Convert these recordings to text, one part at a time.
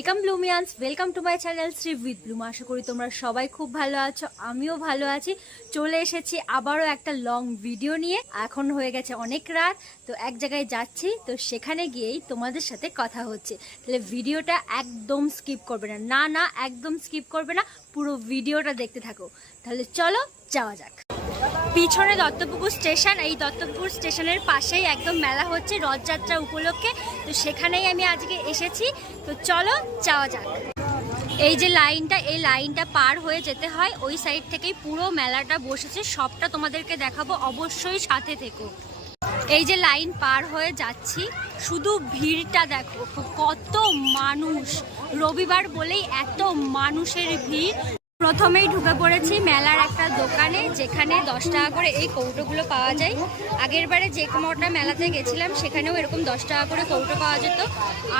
Welcome Bloomians, welcome to my channel Shree with Bloom. আশা করি তোমরা সবাই খুব ভালো আছো, আমিও ভালো আছি। চলে এসেছি আবারও একটা লং ভিডিও নিয়ে। এখন হয়ে গেছে অনেক রাত, তো এক জায়গায় যাচ্ছি, তো সেখানে গিয়েই তোমাদের সাথে কথা হচ্ছে। তাহলে ভিডিওটা একদম স্কিপ করবে না, না না একদম স্কিপ করবে না, পুরো ভিডিওটা দেখতে থাকো। তাহলে চলো যাওয়া যাক। পিছনে দত্তপুকুর স্টেশন, এই দত্তপুকুর স্টেশনের পাশেই একদম মেলা হচ্ছে রথযাত্রা উপলক্ষে, তো সেখানেই আমি আজকে এসেছি। তো চলো যাওয়া যাক। এই যে লাইনটা, এই লাইনটা পার হয়ে যেতে হয়, ওই সাইড থেকেই পুরো মেলাটা বসেছে, সবটা তোমাদেরকে দেখাবো, অবশ্যই সাথে থেকো। এই যে লাইন পার হয়ে যাচ্ছি, শুধু ভিড়টা দেখো, কত মানুষ, রবিবার বলেই এত মানুষের ভিড়। প্রথমেই ঢুকে পড়েছি মেলার একটা দোকানে, যেখানে 10 টাকা করে এই কৌটোগুলো পাওয়া যায়। আগের বারে যে কোনোটা মেলাতে গেছিলাম সেখানেও এরকম 10 টাকা করে কৌটো পাওয়া যেত।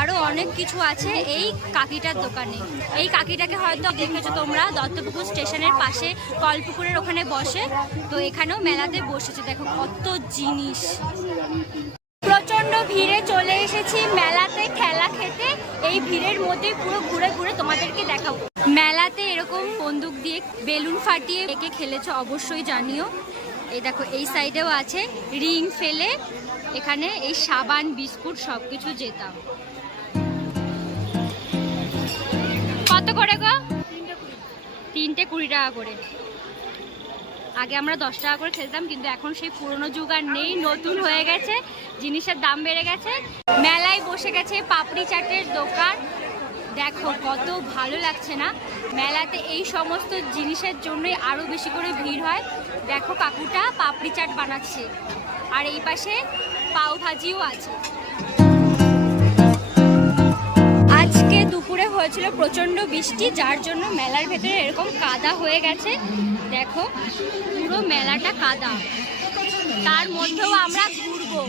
আরও অনেক কিছু আছে এই কাকিটার দোকানে। এই কাকিটাকে হয়তো দেখেছো তোমরা, দত্তপুকুর স্টেশনের পাশে কলপুকুরের ওখানে বসে, তো এখানেও মেলাতে বসেছে। দেখো কত জিনিস। প্রচন্ড ভিড়ে চলে এসেছি মেলাতে খেলা খেতে। এই ভিড়ের মধ্যে পুরো ঘুরে ঘুরে তোমাদেরকে দেখাবো। মেলাতে এরকম বন্দুক দিয়ে বেলুন ফাটিয়ে একে খেলেছো অবশ্যই জানিও। এই দেখো এই সাইডেও আছে রিং ফেলে, এখানে এই সাবান বিস্কুট সবকিছু যেতাম। কত করে গো? 3টে 20 টাকা করে। আগে আমরা 10 টাকা করে খেলতাম, কিন্তু এখন সেই পুরনো যুগ আর নেই, নতুন হয়ে গেছে, জিনিসের দাম বেড়ে গেছে। মেলায় বসে গেছে পাপড়ি চাটের দোকান। দেখো কত ভালো লাগছে না? মেলাতে এই সমস্ত জিনিসের জন্যই আরও বেশি করে ভিড় হয়। দেখো কাকুটা পাপড়ি চাট বানাচ্ছে, আর এই পাশে পাও ভাজিও আছে। আজকে দুপুরে হয়েছিল প্রচণ্ড বৃষ্টি, যার জন্য মেলার ভেতরে এরকম কাদা হয়ে গেছে। দেখো পুরো মেলাটা কাদা, তার মধ্যেও আমরা ঘুরবো।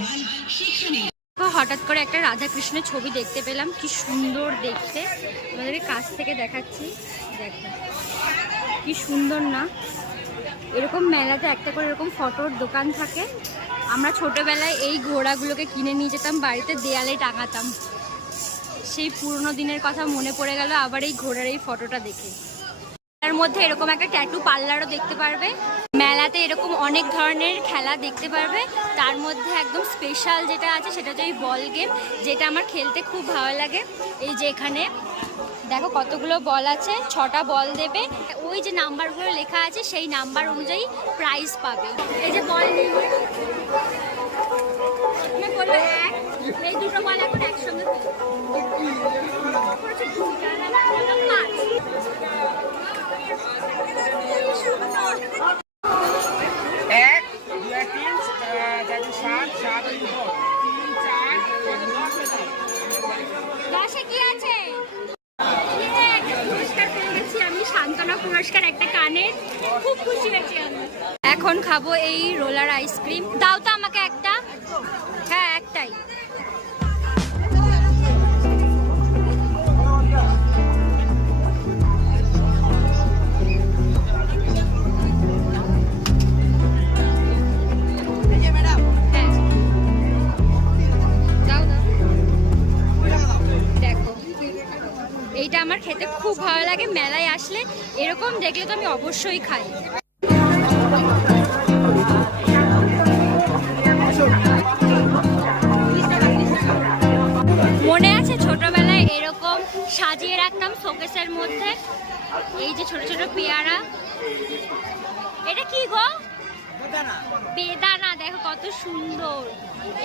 হঠাৎ করে একটা রাধাকৃষ্ণের ছবি দেখতে পেলাম, কি সুন্দর দেখতে, আমাদের কাছ থেকে দেখাচ্ছি। দেখো কি সুন্দর না? এরকম মেলাতে একটা করে এরকম ফটোর দোকান থাকে। আমরা ছোটবেলায় এই ঘোড়াগুলোকে কিনে নিয়ে যেতাম বাড়িতে, দেয়ালে টাঙাতাম। সেই পুরনো দিনের কথা মনে পড়ে গেল আবার এই ঘোড়ার এই ফটোটা দেখে। তার মধ্যে এরকম একটা ট্যাটু পার্লারও দেখতে পারবে। মেলাতে এরকম অনেক ধরনের খেলা দেখতে পারবে, তার মধ্যে একদম স্পেশাল যেটা আছে সেটা হচ্ছে এই বল গেম, যেটা আমার খেলতে খুব ভালো লাগে। এই যে এখানে দেখো কতগুলো বল আছে, 6টা বল দেবে, ওই যে নাম্বারগুলো লেখা আছে সেই নাম্বার অনুযায়ী প্রাইজ পাবে। এই যে বল নিয়ে বলবো এক, এই দুটো বল এখন একসঙ্গে পুরস্কার একটা কানের, খুব খুশি হয়েছি আমি। এখন খাবো এই রোলার আইসক্রিম। দাও তো আমাকে একটা। হ্যাঁ একটাই। এইটা আমার খেতে খুব ভালো লাগে, মেলায় আসলে এরকম দেখলে তো আমি অবশ্যই খাই। মনে আছে ছোটবেলায় এরকম সাজিয়ে রাখতাম শোকেসের মধ্যে, এই যে ছোট ছোট পেয়ারা। এটা কি গো? বেদানা। দেখো কত সুন্দর।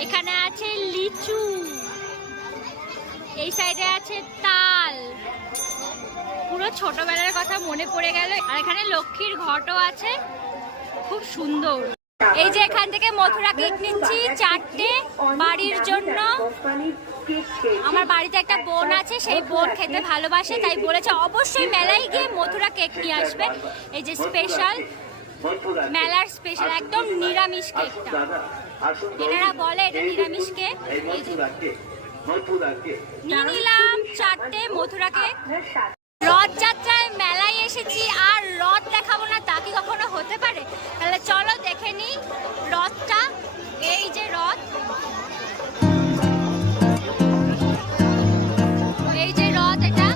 এখানে আছে লিচু, এই সাইডে আছে তাল। পুরো ছোটবেলার কথা মনে পড়ে গেল। আর এখানে লক্ষ্মীর ঘটও আছে, খুব সুন্দর। এই যে এখান থেকে মথুরা কেক নিচ্ছি 4টে বাড়ির জন্য। আমার বাড়িতে একটা বোন আছে, সেই বোন খেতে ভালোবাসে, তাই বলেছে অবশ্যই মেলায় গিয়ে মথুরা কেক নিয়ে আসবে। এই যে স্পেশাল, মেলার স্পেশাল একদম নিরামিষ কেকটা। এনারা বলে এটা নিরামিষ কেক। নিয়ে নিলাম 4টে মথুরা কেক। রথযাত্রায় মেলায় এসেছি, আর রথ দেখাবো না তা কি কখনো হতে পারে? তাহলে চলো দেখে নিই রথটা। এই যে রথ, এই যে রথ, এটা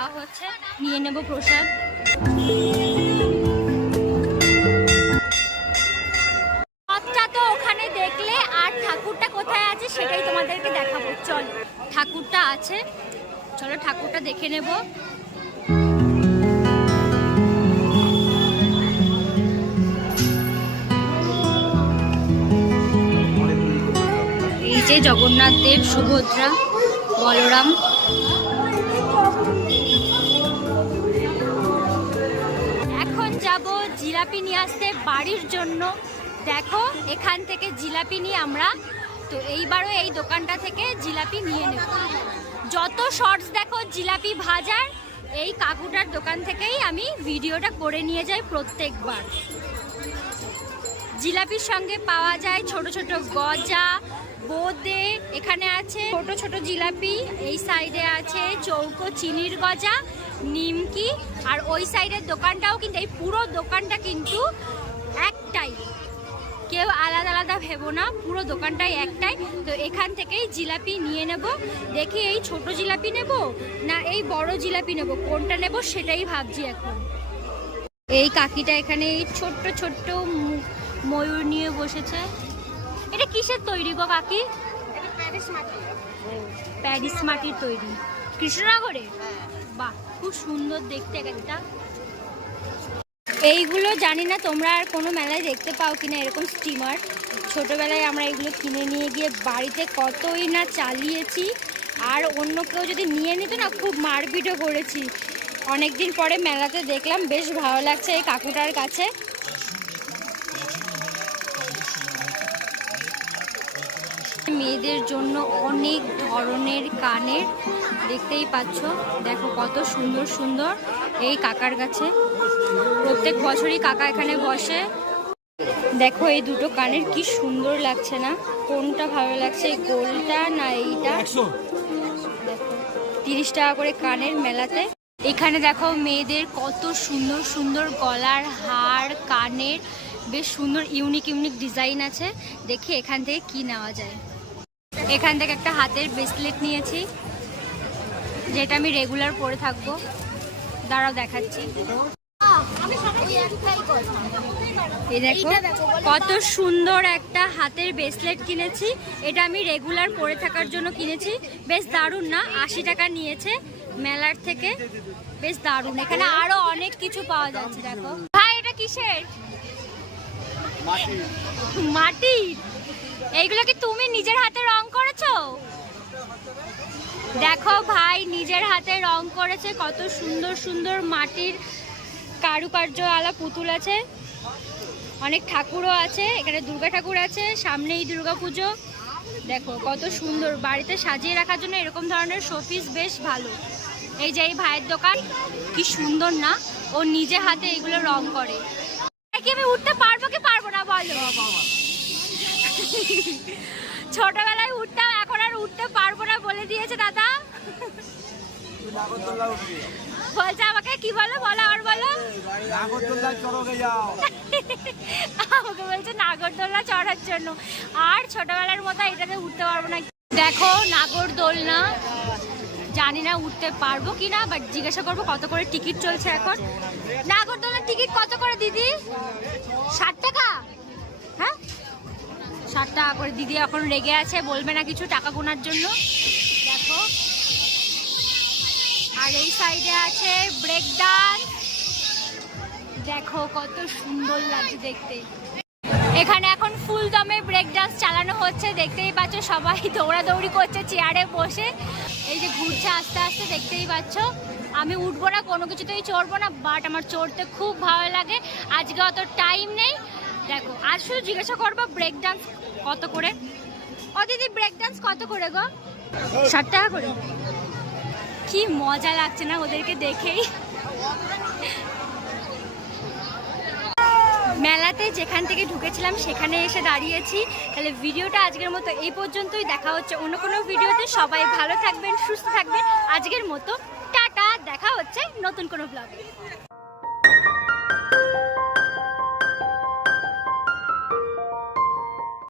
দেওয়া হচ্ছে, নিয়ে নেব প্রসাদ। রথটা তো ওখানে দেখলে, আর ঠাকুরটা কোথায় আছে সেটাই তোমাদেরকে দেখাবো। চলো, ঠাকুরটা আছে, চলো ঠাকুরটা দেখে নেব। এই যে জগন্নাথ দেব, সুভদ্রা, বলরাম। এখন যাব জিলাপি নিয়ে আসতে বাড়ির জন্য। দেখো এখান থেকে জিলাপি নিয়ে আমরা, তো এইবারও এই দোকানটা থেকে জিলাপি নিয়ে নেব। যত শর্টস দেখো জিলাপি ভাজার, এই কাকুটার দোকান থেকেই আমি ভিডিওটা করে নিয়ে যাই প্রত্যেকবার। জিলাপির সঙ্গে পাওয়া যায় ছোট ছোট গজা, বোঁদে, এখানে আছে ছোট ছোট জিলাপি, এই সাইডে আছে চৌকো চিনির গজা, নিমকি, আর ওই সাইডের দোকানটাও কিন্তু, এই পুরো দোকানটা কিন্তু একটাই, কেউ আলাদা আলাদা ভেবো না, পুরো দোকানটাই একটাই। তো এখান থেকেই জিলাপি নিয়ে নেব। দেখি এই ছোট জিলাপি নেব না এই বড় জিলাপি নেব, কোনটা নেব সেটাই ভাবছি এখন। এই কাকিটা এখানে এই ছোট্ট ছোট্ট ময়ূর নিয়ে বসেছে। এটা কিসের তৈরি গো কাকি? প্যারিস মাটির তৈরি, কৃষ্ণনগরে। বাহ, খুব সুন্দর দেখতে একটা। এইগুলো জানি না তোমরা আর কোনো মেলায় দেখতে পাও কিনা, এরকম স্টিমার। ছোটবেলায় আমরা এগুলো কিনে নিয়ে গিয়ে বাড়িতে কতই না চালিয়েছি, আর অন্য কেউ যদি নিয়ে নিত না খুব মারপিটও করেছি। অনেকদিন পরে মেলাতে দেখলাম, বেশ ভালো লাগছে এই কাকুটার কাছে। মেয়েদের জন্য অনেক ধরনের কানের, দেখতেই পাচ্ছ, দেখো কত সুন্দর সুন্দর এই কাকার কাছে। প্রত্যেক বছরই কাকা এখানে বসে। দেখো এই দুটো কানের কি সুন্দর লাগছে না? কোনটা ভালো লাগছে, এই গোলটা না এইটা? 30 টাকা করে কানের মেলাতে। এখানে দেখো মেয়েদের কত সুন্দর সুন্দর গলার হার, কানের, বেশ সুন্দর ইউনিক ইউনিক ডিজাইন আছে। দেখি এখান থেকে কি নেওয়া যায়। এখান থেকে একটা হাতের ব্রেসলেট নিয়েছি, যেটা আমি রেগুলার পরে থাকবো। দাঁড়াও দেখাচ্ছি। এই দেখো কত সুন্দর একটা হাতের ব্রেসলেট কিনেছি, এটা আমি রেগুলার পরে থাকার জন্য কিনেছি। বেশ দারুণ না? 80 টাকা নিয়েছে মেলার থেকে, বেশ দারুণ। এখানে আরো অনেক কিছু পাওয়া যাচ্ছে। দেখো ভাই, এটা কিসের? মাটির। এইগুলো কি তুমি নিজের হাতে রং করেছো? দেখো ভাই নিজের হাতে রং করেছে, কত সুন্দর সুন্দর মাটির কারুকার্য আলা পুতুল আছে। অনেক ঠাকুরও আছে, এখানে দুর্গা ঠাকুর আছে, সামনেই দুর্গা পুজো। দেখো কত সুন্দর, বাড়িতে সাজিয়ে রাখার জন্য এরকম ধরনের শোপিস বেশ ভালো। এই যে এই ভাইয়ের দোকান, কি সুন্দর না? ও নিজে হাতে এগুলো রং করে। কি আমি উঠতে পারবো কি পারবো না বলো? ছোটবেলায় উঠতাম, এখন আর উঠতে পারবো না বলে দিয়েছে দাদা। বলছে আমাকে, কি বলো বলো আর বলো। আমাকে বলছে নাগরদোলনা চড়ার জন্য, আর ছোটবেলার মতো এটাতে উঠতে পারবো না। দেখো নাগরদোলনা, জানি না উঠতে পারবো কিনা, বাট জিজ্ঞাসা করবো কত করে টিকিট চলছে এখন। নাগরদোলনার টিকিট কত করে দিদি? 60 টাকা? হ্যাঁ 60 টাকা করে। দিদি এখন রেগে আছে, বলবে না কিছু টাকা গোনার জন্য। দেখো, আর এই সাইডে আছে ব্রেক ডান্স। দেখো কত সুন্দর লাগছে দেখতে। এখানে এখন ফুল দমে ব্রেক ডান্স চালানো হচ্ছে, দেখতেই পাচ্ছ সবাই দৌড়াদৌড়ি করছে চেয়ারে বসে। এই যে ঘুরছে আস্তে আস্তে, দেখতেই পাচ্ছ। আমি উঠবো না, কোনো কিছুতেই চড়বো না, বাট আমার চড়তে খুব ভালো লাগে। আজকে অত টাইম নেই। দেখো আজ শুধু জিজ্ঞাসা করবো ব্রেক ডান্স কত করে। ও দিদি, ব্রেক ডান্স কত করে গো? 60 টাকা করে। কি মজা লাগছে না ওদেরকে দেখেই। মেলাতে যেখান থেকে ঢুকেছিলাম সেখানে এসে দাঁড়িয়েছি। তাহলে ভিডিওটা আজকের মতো এই পর্যন্তই। দেখা হচ্ছে অন্য কোনো ভিডিওতে। সবাই ভালো থাকবেন, সুস্থ থাকবেন। আজকের মতো টাটা, দেখা হচ্ছে নতুন কোনো ব্লগে।